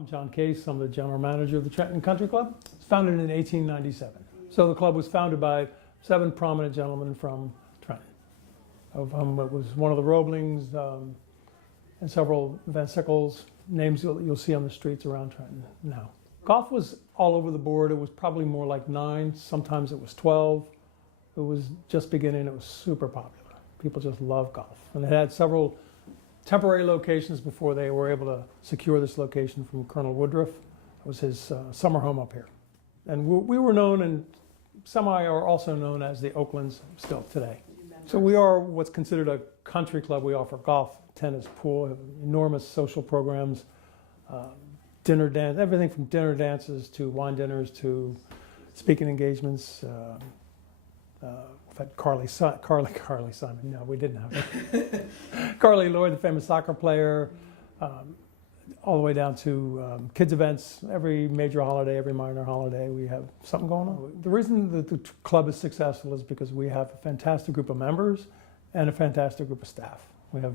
I'm John Case. I'm the general manager of the Trenton Country Club. It's founded in 1897. So the club was founded by 7 prominent gentlemen from Trenton. It was one of the Roeblings and several Van Sickles, names you'll see on the streets around Trenton now. Golf was all over the board. It was probably more like 9. Sometimes it was 12. It was just beginning. It was super popular. People just loved golf. And it had several temporary locations before they were able to secure this location from Colonel Woodruff. It was his summer home up here. And we were known, and semi are also known as the Oaklands still today. So we are what's considered a country club. We offer golf, tennis, pool, enormous social programs, dinner dance, everything from dinner dances to wine dinners to speaking engagements. We've had Carly Simon. No, we didn't have it. Carly Lloyd, the famous soccer player, all the way down to kids events. Every major holiday, every minor holiday, we have something going on. The reason that the club is successful is because we have a fantastic group of members and a fantastic group of staff. We have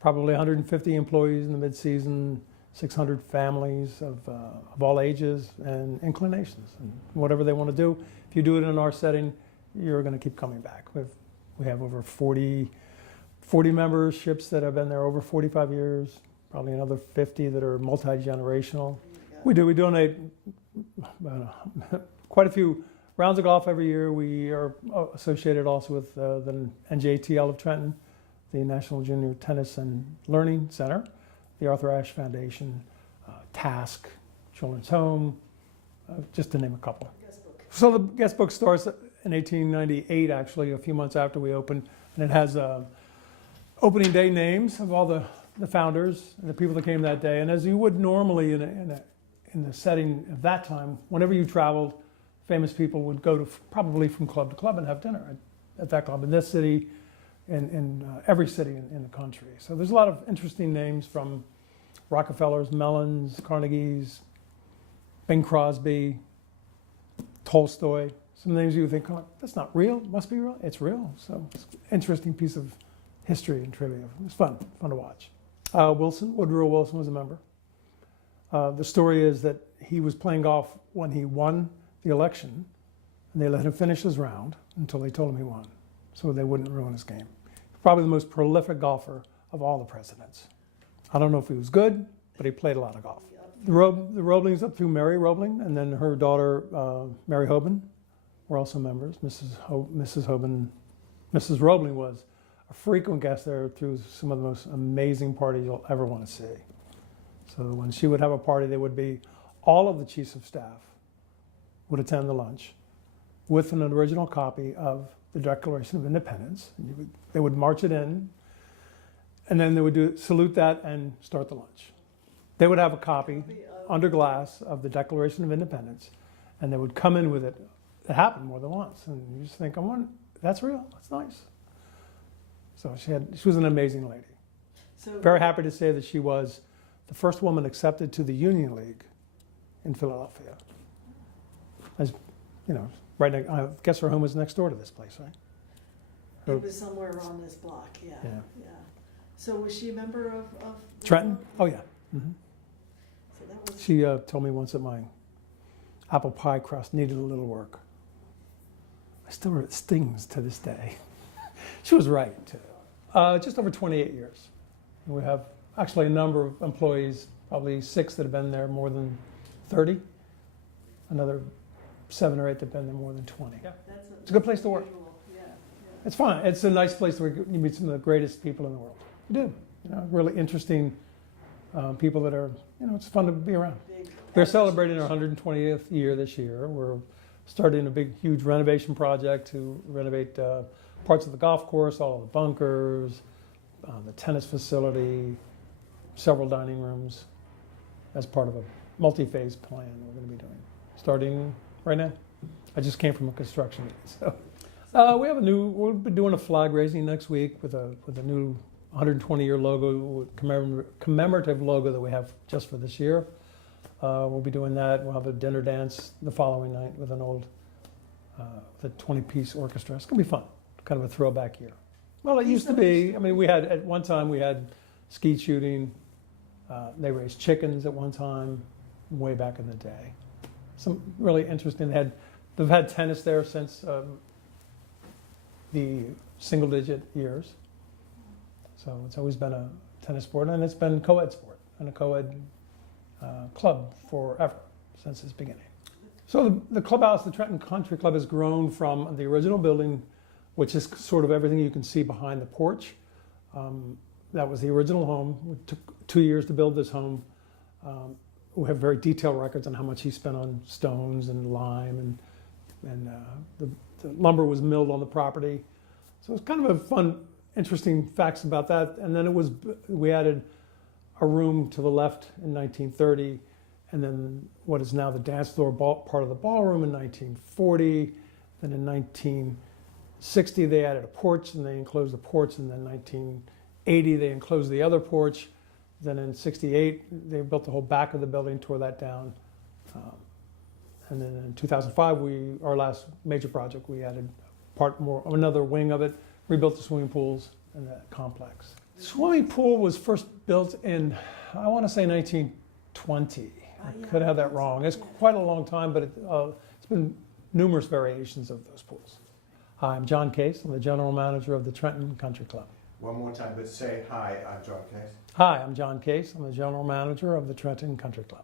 probably 150 employees in the mid-season, 600 families of all ages and inclinations, and whatever they want to do. If you do it in our setting, you're going to keep coming back. We have over 40 memberships that have been there over 45 years, probably another 50 that are multi-generational. We donate quite a few rounds of golf every year. We are associated also with the NJTL of Trenton, the National Junior Tennis and Learning Center, the Arthur Ashe Foundation, Task, Children's Home, just to name a couple. So the guest book starts in 1898, actually, a few months after we opened, and it has opening day names of all the founders and the people that came that day. And as you would normally in the setting of that time, whenever you traveled, famous people would go to probably from club to club and have dinner at that club in this city, in every city in the country. So there's a lot of interesting names from Rockefellers, Mellons, Carnegies, Bing Crosby, Tolstoy. Some names you would think, oh, that's not real, must be real. It's real. So it's an interesting piece of history and trivia. It's fun to watch. Woodrow Wilson was a member. The story is that he was playing golf when he won the election, and they let him finish his round until they told him he won, so they wouldn't ruin his game. Probably the most prolific golfer of all the presidents. I don't know if he was good, but he played a lot of golf. The Roeblings up through Mary Roebling, and then her daughter, Mary Hoban, were also members. Mrs. Roebling was a frequent guest there through some of the most amazing parties you'll ever want to see. So when she would have a party, there would be all of the chiefs of staff would attend the lunch with an original copy of the Declaration of Independence. They would march it in, and then they would salute that and start the lunch. They would have a copy under glass of the Declaration of Independence, and they would come in with it. It happened more than once, and you just think, that's real, that's nice. So she was an amazing lady. So very happy to say that she was the first woman accepted to the Union League in Philadelphia. As you know, right next, I guess her home was next door to this place, right? It was somewhere on this block, yeah. So was she a member of Trenton? Oh yeah. Mm-hmm. So that was... She told me once that my apple pie crust needed a little work. It stings to this day. She was right, too. Just over 28 years. We have actually a number of employees, probably 6 that have been there more than 30. Another 7 or 8 that have been there more than 20. Yeah. It's a good place to work. Yeah. It's fun. It's a nice place where you meet some of the greatest people in the world. You do. Really interesting people that are, it's fun to be around. We're celebrating our 120th year this year. We're starting a big, huge renovation project to renovate parts of the golf course, all of the bunkers, the tennis facility, several dining rooms as part of a multi-phase plan we're going to be doing. Starting right now. I just came from a construction meeting. So we'll be doing a flag raising next week with a new 120-year logo, commemorative logo that we have just for this year. We'll be doing that. We'll have a dinner dance the following night with an old, the 20-piece orchestra. It's going to be fun, kind of a throwback year. Well, it used to be. I mean, at one time we had skeet shooting, They raised chickens at one time, way back in the day. Some really interesting. They've had tennis there since the single-digit years. So it's always been a tennis sport, and it's been co-ed sport and a co-ed club forever, since its beginning. So the clubhouse, the Trenton Country Club, has grown from the original building, which is sort of everything you can see behind the porch. That was the original home. It took 2 years to build this home. We have very detailed records on how much he spent on stones and lime, and the lumber was milled on the property. So it's kind of a fun, interesting facts about that. And then we added a room to the left in 1930, and then what is now the dance floor part of the ballroom in 1940. Then in 1960 they added a porch, and they enclosed the porch, and then 1980 they enclosed the other porch. Then in 68 they built the whole back of the building, tore that down. And then in 2005, our last major project, we added another wing of it, rebuilt the swimming pools in that complex. The swimming pool was first built in, I want to say 1920. I could have that wrong. It's quite a long time, but it's been numerous variations of those pools. Hi, I'm John Case. I'm the general manager of the Trenton Country Club. One more time, but say, hi, I'm John Case. Hi, I'm John Case. I'm the general manager of the Trenton Country Club.